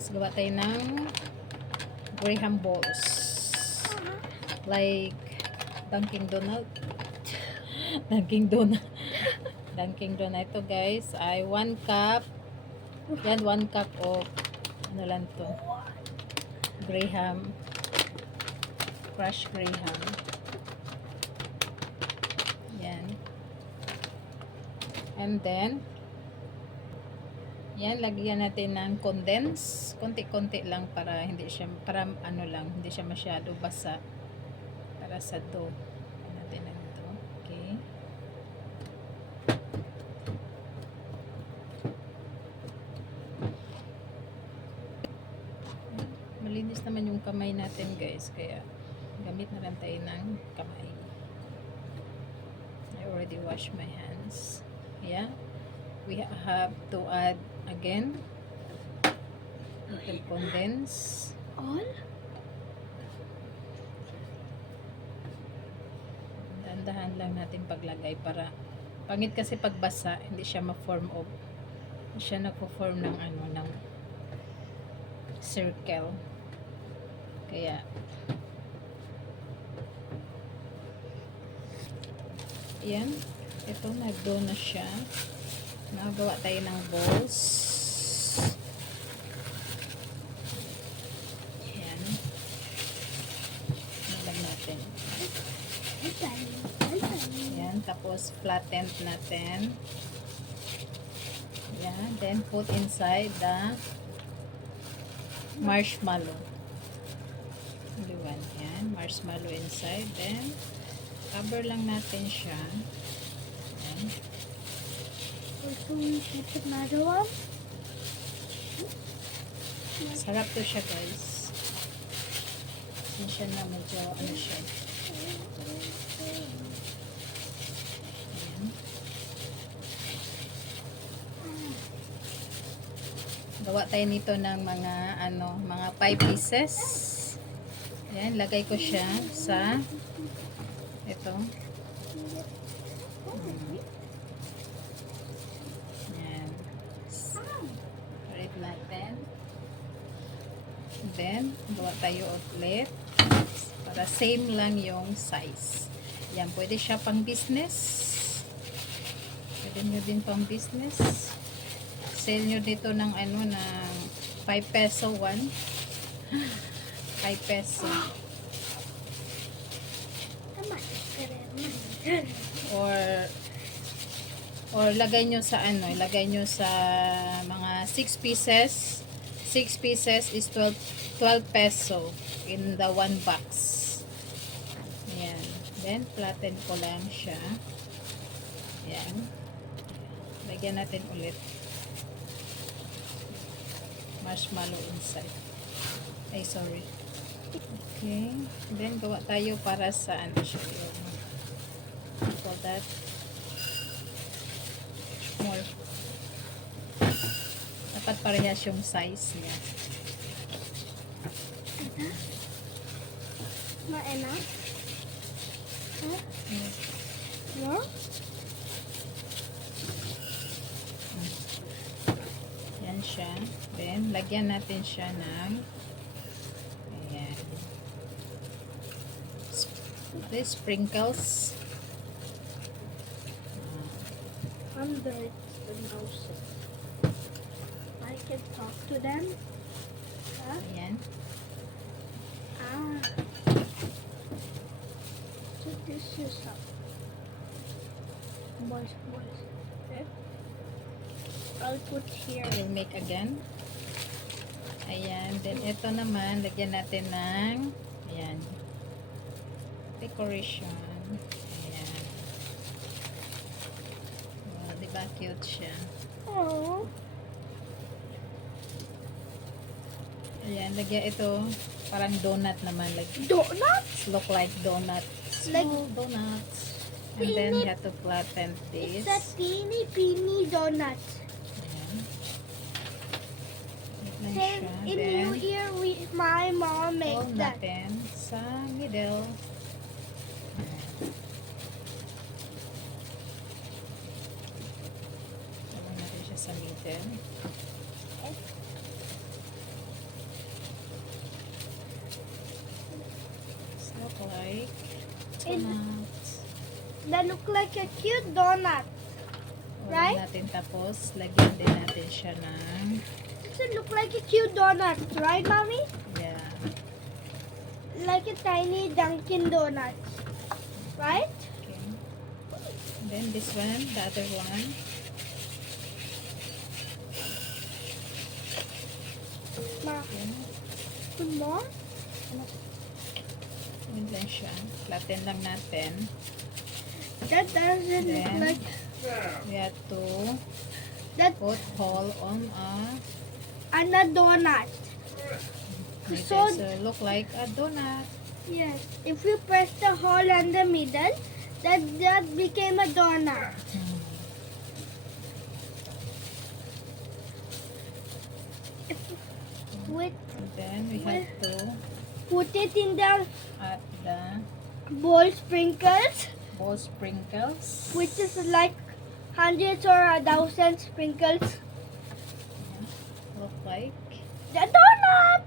guys, gawa tayo ng Graham balls. Like Dunkin' Donut. Dunkin' Donut. Dunkin' Donut. Ito guys ay 1 cup. Yan, 1 cup of ano lang to. Graham. Crushed Graham. Yan. And then yan, lagyan natin ng condense. Konti-konti lang para hindi siya, para ano lang, hindi siya masyado basa. Para sa dough. Lagyan natin ng dough. Okay. Malinis naman yung kamay natin guys. Kaya gamit na lang tayo ng kamay. I already washed my hands. Yeah. We have to add again little condense. All? Dahan-dahan lang natin paglagay para pangit kasi pagbasa, hindi siya ma-form of, hindi siya nagpo-form ng ano, ng circle. Kaya yan, ito nag-dough na siya. Nagawa tayo ng balls. Ayan. Nalag natin. Ayan. Tapos flatten natin. Ayan. Then put inside the marshmallow. Only one. Ayan. Marshmallow inside. Then cover lang natin siya. Ayan. So we get another one? Sarap to siya guys. Yan siya na medyo ano siya. Ayan. Gawa tayo nito ng mga ano, mga 5 pieces. Ayan, lagay ko siya sa ito. Ayan. Ulit natin. Then, gawa tayo ulit. Para same lang yung size. Yan, pwede siya pang business. Pwede nyo din pang business. Sale nyo dito ng ano, ng 5 peso 1. 5 peso. Or lagay nyo sa ano, lagay nyo sa mga 6 pieces. 6 pieces is 12 peso in the 1 box. Ayan. Then, flatten ko lang siya. Ayan. Lagyan natin ulit. Marshmallow inside. Ay, sorry. Okay. Then, gawa tayo para sa ano siya yung call that more. Dapat parehas yung size niya. Not enough? Huh? Yes. More? Yan siya. Then, lagyan natin siya ng ayan. These sprinkles. Under the nose. I can talk to them. Huh? Ayan. Ah. So this is up. Boys. Okay. I'll put here. We'll make again. Ayan. Then, ito naman, lagyan natin ng ayan. Decoration. Ayan. Oh, diba cute siya? Oh. Ayan, lagyan ito. Parang donut naman. Like, Donuts? look like donuts. Like- Small donuts. And then, you have to flatten this. It's a teeny donut. Ayan. Like Then siya. in Then, New Year, my mom fold makes that. natin sa middle. Fold natin siya sa middle. Coconut. That look like a cute donut. Right? Right? Natin tapos, lagyan din natin siya ng, Does it look like a cute donut, right, mommy? yeah. Like a tiny Dunkin' Donut, right? Okay. Then this one, the other one. Ma, Okay. put more. Yun lang siya. Flatten lang natin. That doesn't look Then, like we have to that. put hole on And a donut. it So- also look like a donut. Yes. If you press the hole in the middle, that became a donut. With And then we have to put it in the add the bowl sprinkles, ball sprinkles. which is like hundreds or a thousand sprinkles. Look like The donut.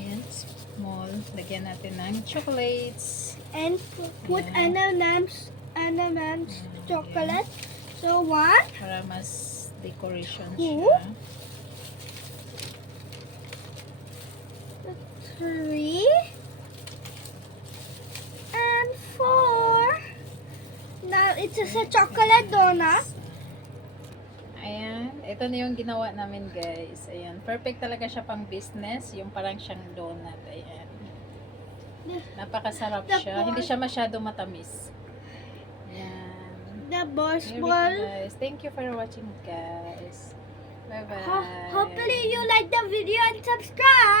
yan, small. Lagyan natin ng chocolates. And put Yeah. M&M's Yeah. chocolate. So one, Para mas decoration Two. siya. 3, and 4. Now it's just a chocolate donut. Ayan. Ito na yung ginawa namin, guys. Ayan. Perfect talaga siya pang business. Yung parang siyang donut. Ayan. Napakasarap The siya. Hindi ball- siya masyado matamis. Ayan. The boss Here we go, ball. guys. Thank you for watching, guys. Bye-bye. Hopefully you like the video and subscribe.